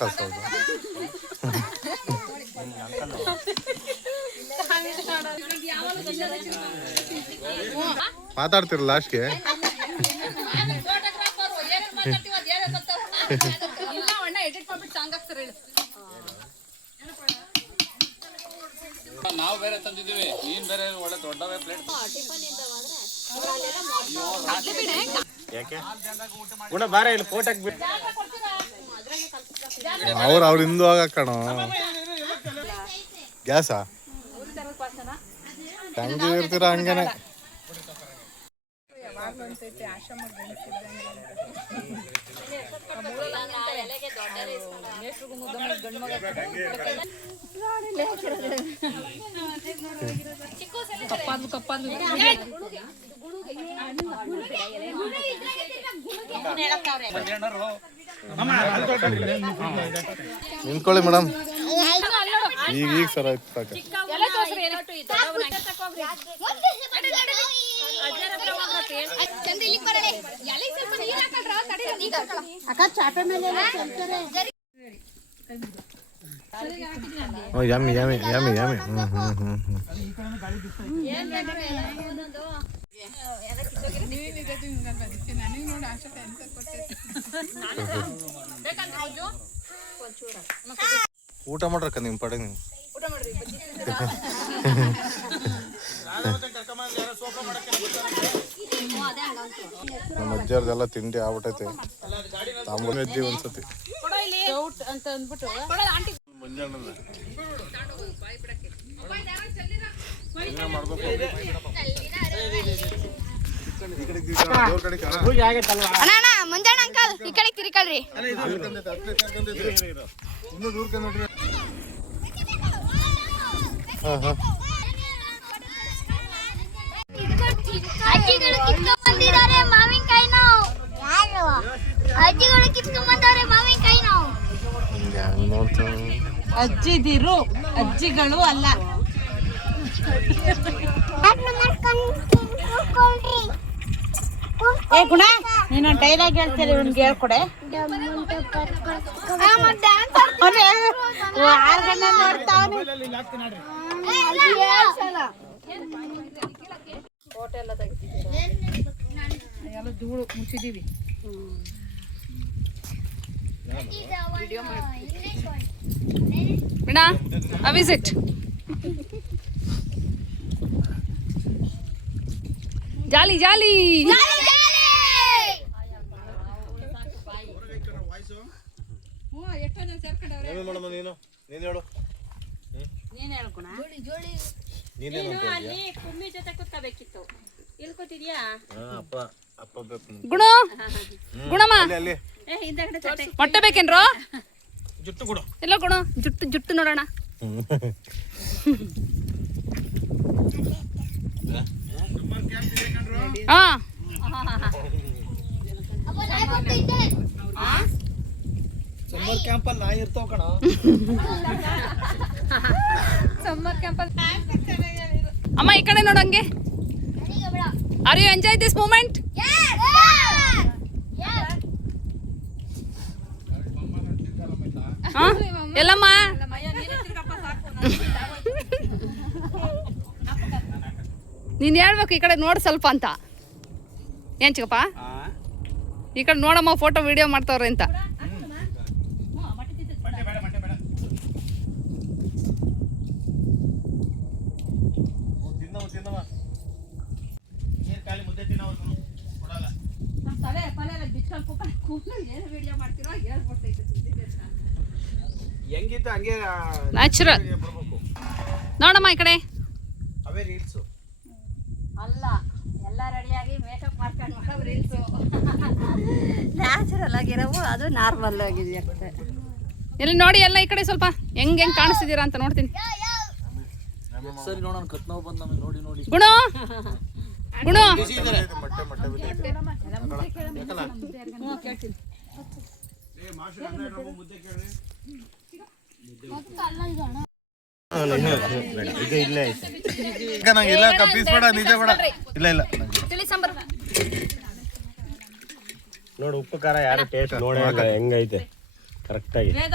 ಕಳ್ಸೋದು. ಮಾತಾಡ್ತಿರ ಲಾಸ್ಟ್ಗೆ. ನಾವು ಬೇರೆ ತಂದಿದ್ದೀವಿ, ನೀನ್ ಬೇರೆ ಒಳ್ಳೆ ದೊಡ್ಡವೇ ಪ್ಲೇಟ್. ಗುಣ ಬಾರ ಇಲ್ಲಿ ಫೋಟೋಕ್ ಬಿಟ್ಟು ಅವ್ರ ಹಿಂದೂ ಆಗಕ್ಕಣ ಗ್ಯಾಸಾ ಹಂಗೆ ಇರ್ತೀರ ಹಂಗೇನೆ. ನಿಂತ್ಕೊಳ್ಳಿ ಮೇಡಮ್. ಈಗ ಸರ ಆಯ್ತು ಸಾಕು. Yummy yummy yummy yummy. ಊಟ ಮಾಡ್ರಕ್ಕ ನಿಮ್ಮ ಪಡೆ ನೀವು. ನಮ್ಮ ಅಜ್ಜಾರ್ದೆಲ್ಲ ತಿಂಡಿ ಆಗ್ಬಿಟ್ಟೈತೆ. ತಾಂಬೂಲ ಅಜ್ಜಿ ಒಂದ್ಸತಿ ಮುಂಜಾನೆ ಅಂಕಲ್ ಈ ಕಡೆ ತಿರ್ಕಳ್ರಿ. ಅಜ್ಜಿಗಳು ಕಿತ್ಕೊಂಡ್ ಬಂದಿದ್ದಾರೆ ಮಾವಿನಕಾಯಿ. ನಾವು ಅಜ್ಜಿಗಳು ಕಿತ್ಕೊಂಡ್ ಬಂದವ್ರೆ ಮಾವಿನಕಾಯಿ. ನಾವು ಅಜ್ಜಿದಿರು, ಅಜ್ಜಿಗಳು ಅಲ್ಲ. ಏ ಗುಣ, ನೀನು ಡೈಲಾಗ್ ಹೇಳ್ತೀರಿ, ಇವ್ನಿಗೆ ಹೇಳ್ಕೊಡೆ. 6 ಗಂಟೆ ನೋಡ್ತಾವನೆ. ಹೋಟೆಲ್ ಎಲ್ಲ ಧೂಳು ಮುಚ್ಚಿದೀವಿ. How is it? Jolly, jolly. ಗುಣ ಗುಣಮ್ಮ ಮೊಟ್ಟೆ ಬೇಕೇನ್ರೋ? ಎಲ್ಲ ಗುಣ ಜುಟ್ಟು ಜುಟ್ಟು ನೋಡೋಣ. ಹಾ ಸಮ್ಮರ್ ಕ್ಯಾಂಪಲ್ಲಿ ನಾ ಇರ್ತಾವ ಕಣ. ಸಮ್ಮರ್ ಕ್ಯಾಂಪಲ್ಲಿ ಅಮ್ಮ ಈ ಕಡೆ ನೋಡಂಗೆ. Are you enjoy this moment? ಎಲ್ಲಮ್ಮ ನೀನ್ ಹೇಳ್ಬೇಕು ಈ ಕಡೆ ನೋಡ್ ಸ್ವಲ್ಪ ಅಂತ. ಏನ್ ಚಿಕ್ಕಪ್ಪ ಈ ಕಡೆ ನೋಡಮ್ಮ, ಫೋಟೋ ವಿಡಿಯೋ ಮಾಡ್ತಾವ್ರೆ ಅಂತ. ನ್ಯಾಚುರಲ್ ನೋಡಮ್ಮ ಈ ಕಡೆ. ಅವೇ ರೀಲ್ಸ್ ಅಲ್ಲ, ಎಲ್ಲ ರೆಡಿಯಾಗಿ ಮೇಕಪ್ ಮಾಡ್ಕೊಂಡು ಮಾಡೋ ರೀಲ್ಸು. ನ್ಯಾಚುರಲ್ ಆಗಿರೋವು, ಅದು ನಾರ್ಮಲ್ ಆಗಿದೆಯಷ್ಟೇ. ಎಲ್ಲಿ ನೋಡಿ ಎಲ್ಲ ಈ ಕಡೆ ಸ್ವಲ್ಪ ಹೆಂಗ್ ಕಾಣಿಸ್ತಿದ್ದೀರಾ ಅಂತ ನೋಡ್ತೀನಿ. ಸರಿ ನೋಡೋಣ, ಕತ್ ನೋವು ಬಂದು ನಮಗೆ ನೋಡಿ ನೋಡಿ. ಗುಣ ಗುಣ ಈಗ ಇಲ್ಲೇ ಐತೆ. ಇಲ್ಲ ಪೀಸ್ ಬೇಡ, ನಿಜ ಬೇಡ. ಇಲ್ಲ ಇಲ್ಲ ನೋಡು, ಉಪ್ಪು ಖಾರ ಯಾರು ಟೇಸ್ಟ್ ನೋಡಿ ಹೆಂಗೈತೆ. ಕರೆಕ್ಟಾಗಿ ವೇದ